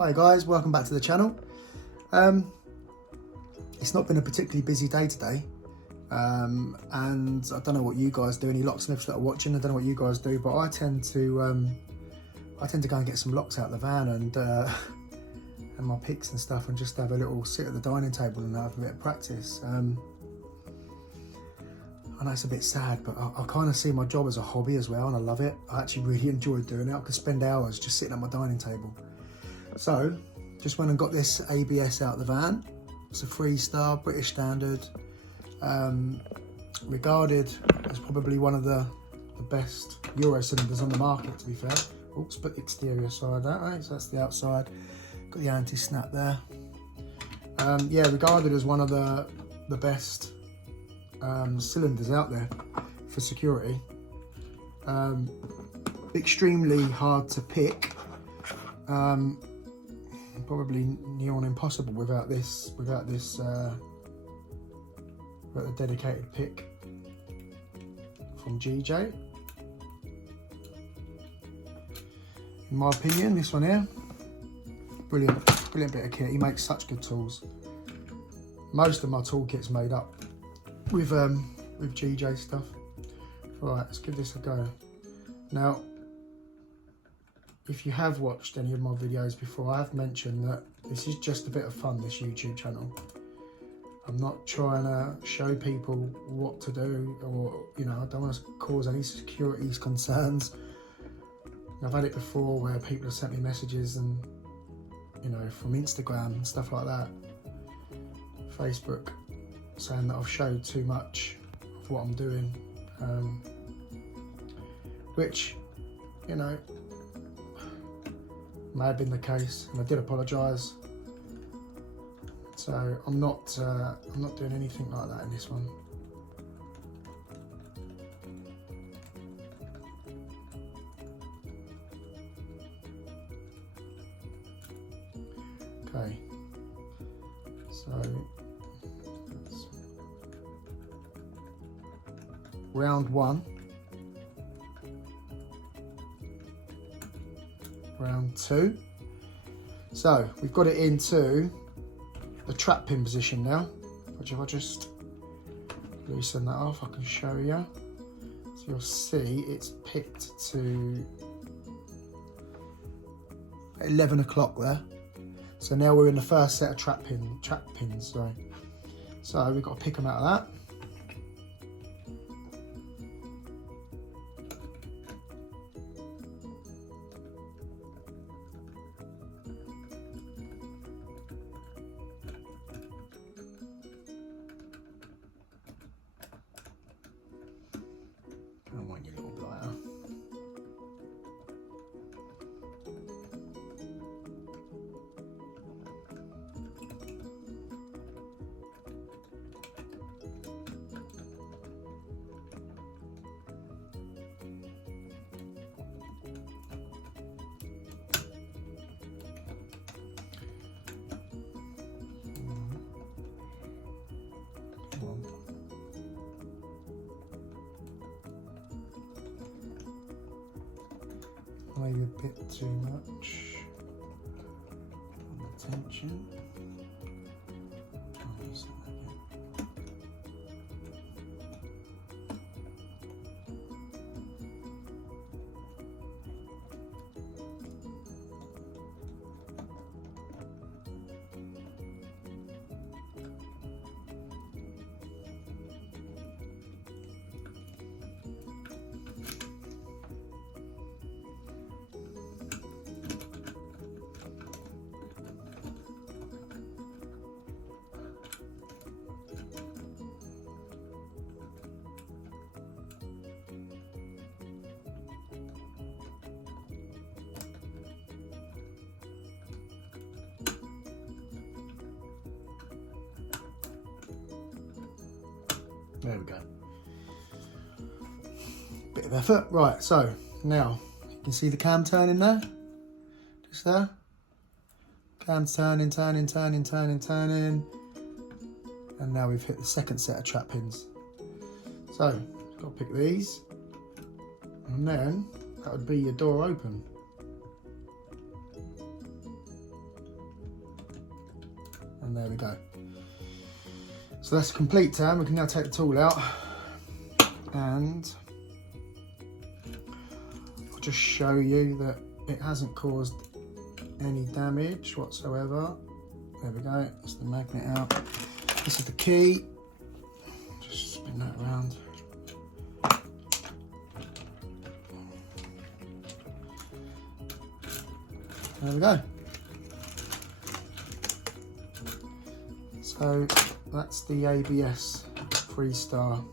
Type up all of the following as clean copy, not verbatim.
Hi guys, welcome back to the channel. It's not been a particularly busy day today, and I don't know what you guys do, any locksmiths that are watching, I don't know what you guys do, but I tend to go and get some locks out of the van and my picks and stuff, and just have a little sit at the dining table and have a bit of practice. I know it's a bit sad, but I kind of see my job as a hobby as well, and I love it. I actually really enjoy doing it. I could spend hours just sitting at my dining table. So, just went and got this ABS out of the van. It's a 3-star, British standard. Regarded as probably one of the best Euro cylinders on the market, to be fair. Oops, put the exterior side out, right? So that's the outside. Got the anti-snap there. Yeah, regarded as one of the best cylinders out there for security. Extremely hard to pick. Probably near on impossible without the dedicated pick from GJ. In my opinion, this one here, brilliant bit of kit. He makes such good tools. Most of my toolkit's made up with GJ stuff. Right, let's give this a go. Now, if you have watched any of my videos before, I have mentioned that this is just a bit of fun, this YouTube channel. I'm not trying to show people what to do, or, you know, I don't want to cause any security concerns. I've had it before where people have sent me messages and, you know, from Instagram and stuff like that, Facebook, saying that I've showed too much of what I'm doing, which, you know, may have been the case, and I did apologise. So I'm not doing anything like that in this one. Okay, so round one. Round two. So we've got it into the trap pin position now, which if I just loosen that off, I can show you. So you'll see it's picked to 11 o'clock there. So now we're in the first set of trap pins. Sorry. So we've got to pick them out of that. Come on, you little blighter. Maybe a bit too much on the tension. There we go. Bit of effort. Right, so now you can see the cam turning there. Just there. Cam's turning. And now we've hit the second set of trap pins. So, got to pick these. And then that would be your door open. and there we go. So that's a complete turn. We can now take the tool out, and I'll just show you that it hasn't caused any damage whatsoever. There we go, that's the magnet out. This is the key. Just spin that around. There we go. So that's the ABS 3-star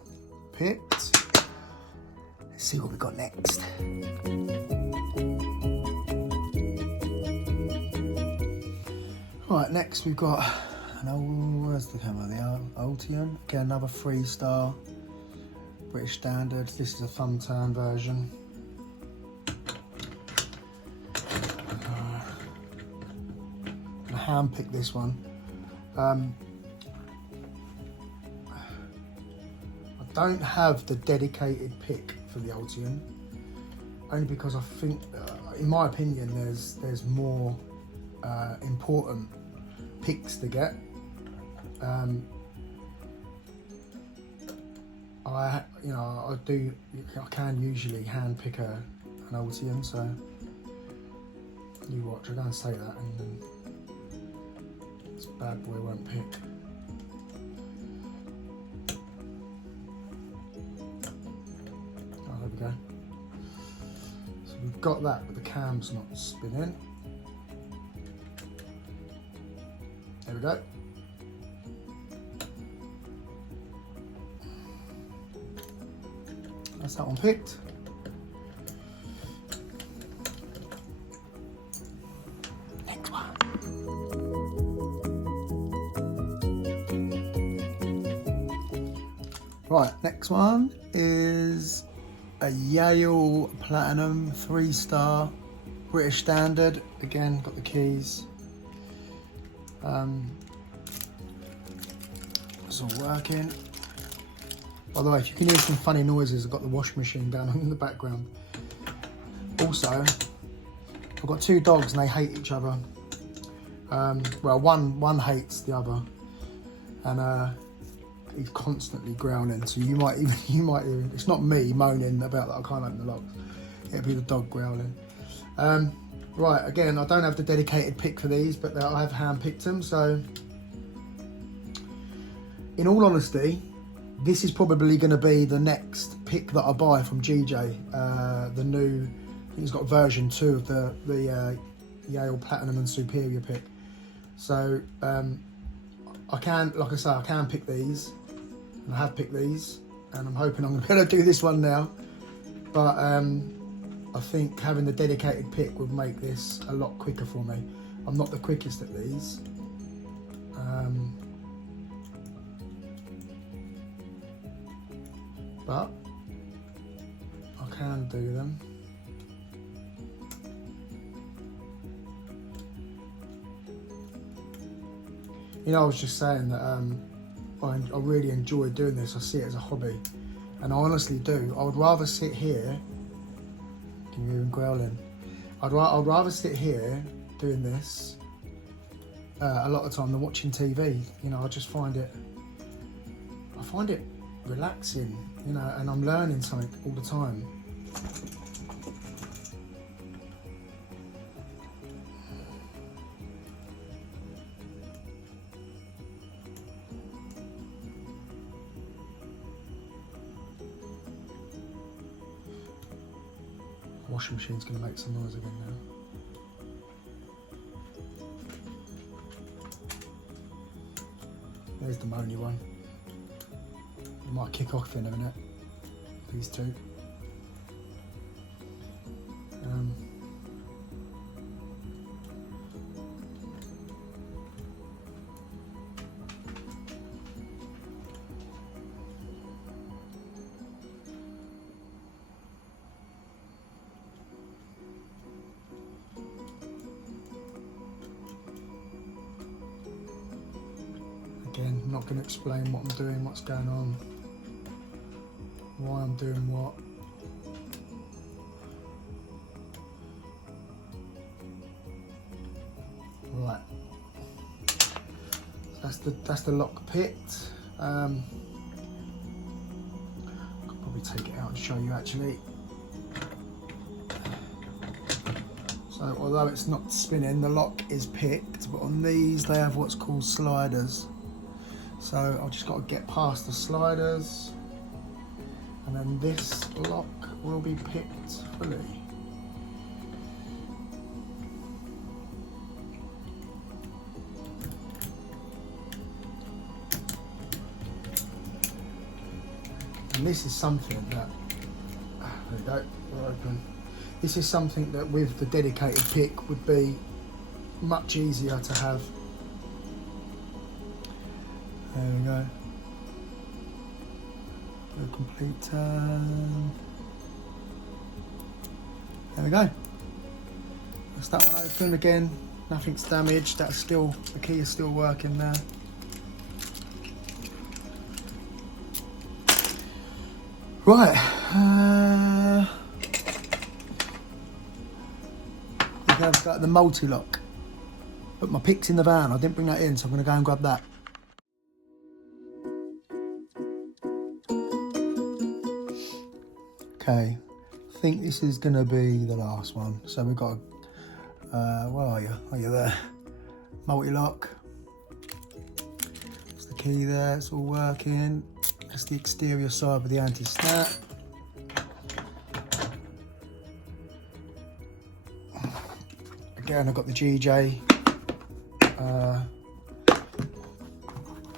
picked. Let's see what we've got next. Right, next we've got an old, where's the camera? The Ultion. Again, another 3-star British Standard. This is a thumb turn version. I hand-picked this one. I don't have the dedicated pick for the Ultion, only because I think, in my opinion, there's more important picks to get. I can usually hand pick an Ultion, so you watch. I'm going to say that, and then this bad boy won't pick. Oh, there we go. So we've got that, but the cam's not spinning. There we go. That's that one picked. Next one. Right, next one is a Yale Platinum 3-star British Standard. Again, got the keys. It's all working. By the way, if you can hear some funny noises, I've got the washing machine down in the background. Also, I've got 2 dogs and they hate each other. Well, one hates the other, and he's constantly growling. So you might even, it's not me moaning about that I can't open the locks. It'll be the dog growling. Right, again, I don't have the dedicated pick for these, but I have hand-picked them, so in all honesty, this is probably going to be the next pick that I buy from GJ, the new, I think he's got version 2 of the Yale Platinum and Superior pick. So, I can, like I say, I can pick these, and I have picked these, and I'm hoping I'm going to be able to do this one now, but I think having the dedicated pick would make this a lot quicker for me. I'm not the quickest at these. But I can do them. You know, I was just saying that I really enjoy doing this. I see it as a hobby, and I honestly do. I would rather sit here. Can you hear him growling? I'd rather sit here doing this a lot of the time than watching TV. You know, I just find it. I find it relaxing. You know, and I'm learning something all the time. Washing machine's going to make some noise again now. There's the moany one. It might kick off in a minute. These two. Again, I'm not going to explain what I'm doing, what's going on, why I'm doing what. Right. that's the lock pit. I'll probably take it out and show you actually. So although it's not spinning, the lock is picked, but on these they have what's called sliders. So I've just got to get past the sliders, and then this lock will be picked fully. And this is something that, there we go, we're open. This is something that with the dedicated pick would be much easier to have. There we go. Do a complete turn. There we go. That's that one open again. Nothing's damaged. That's still, the key is still working there. Right. I've got the Mul-T-Lock. Put my picks in the van. I didn't bring that in, so I'm going to go and grab that. Okay, I think this is going to be the last one. So we've got, where are you? Are you there? Mul-T-Lock. There's the key there, it's all working. That's the exterior side with the anti-snap. Again, I've got the GJ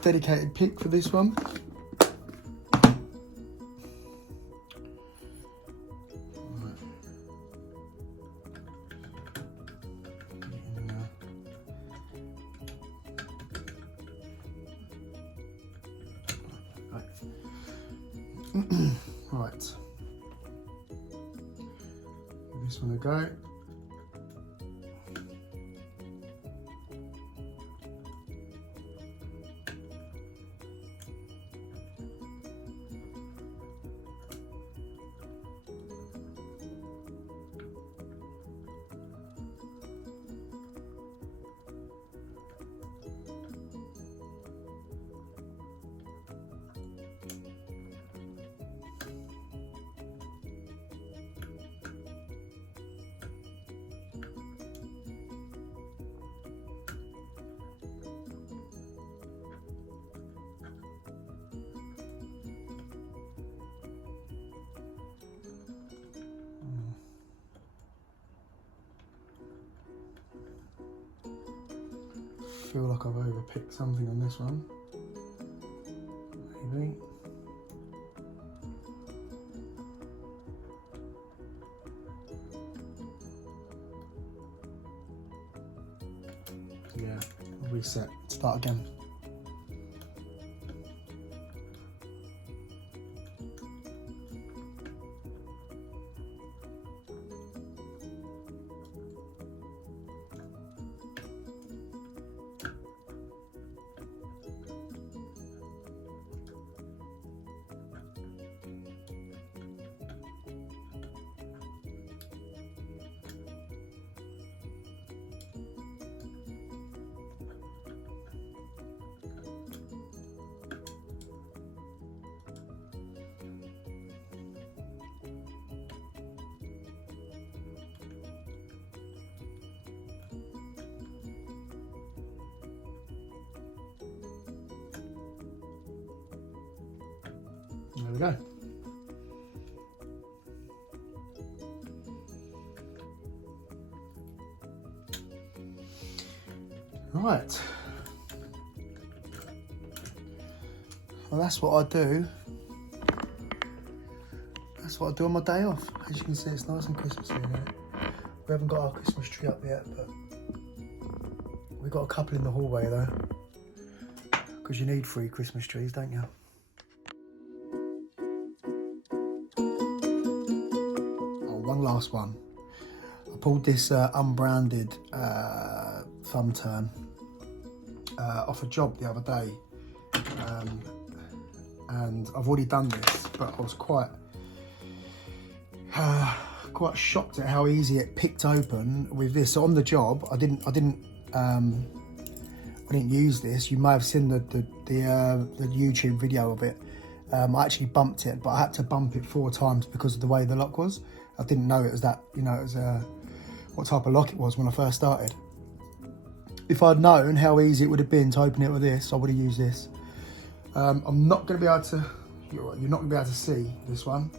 dedicated pick for this one. Right, give this one a go. I feel like I've overpicked something on this one. Maybe. Yeah, reset, start again. There we go. Right. Well, that's what I do. That's what I do on my day off. As you can see, it's nice and Christmassy in here. We haven't got our Christmas tree up yet, but we've got a couple in the hallway though. Because you need 3 Christmas trees, don't you? One last one. I pulled this unbranded thumb turn off a job the other day, and I've already done this, but I was quite shocked at how easy it picked open with this. So on the job, I didn't I didn't use this. You may have seen the YouTube video of it. I actually bumped it, but I had to bump it 4 times because of the way the lock was. I didn't know it was that, you know, it was what type of lock it was when I first started. If I'd known how easy it would have been to open it with this, I would have used this. I'm not going to be able to, you're not going to be able to see this one.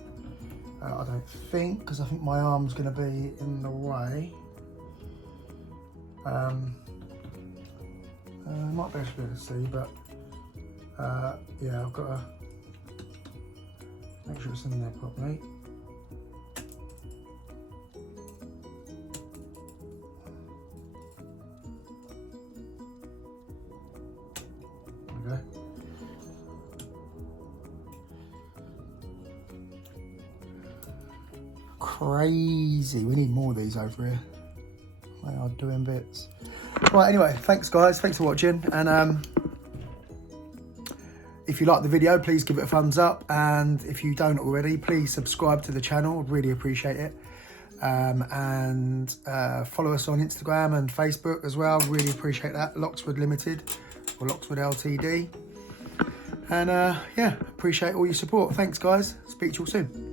I don't think, because I think my arm's going to be in the way. Might be able to see, but yeah, I've got to make sure it's in there properly. Okay. Crazy, we need more of these over here. They are doing bits. Right, anyway, thanks guys, thanks for watching, and if you like the video, please give it a thumbs up, and if you don't already, please subscribe to the channel. I'd really appreciate it. And follow us on Instagram and Facebook as well, really appreciate that. Lockswood Limited or Lockswood Ltd. And yeah, appreciate all your support. Thanks guys, speak to you all soon.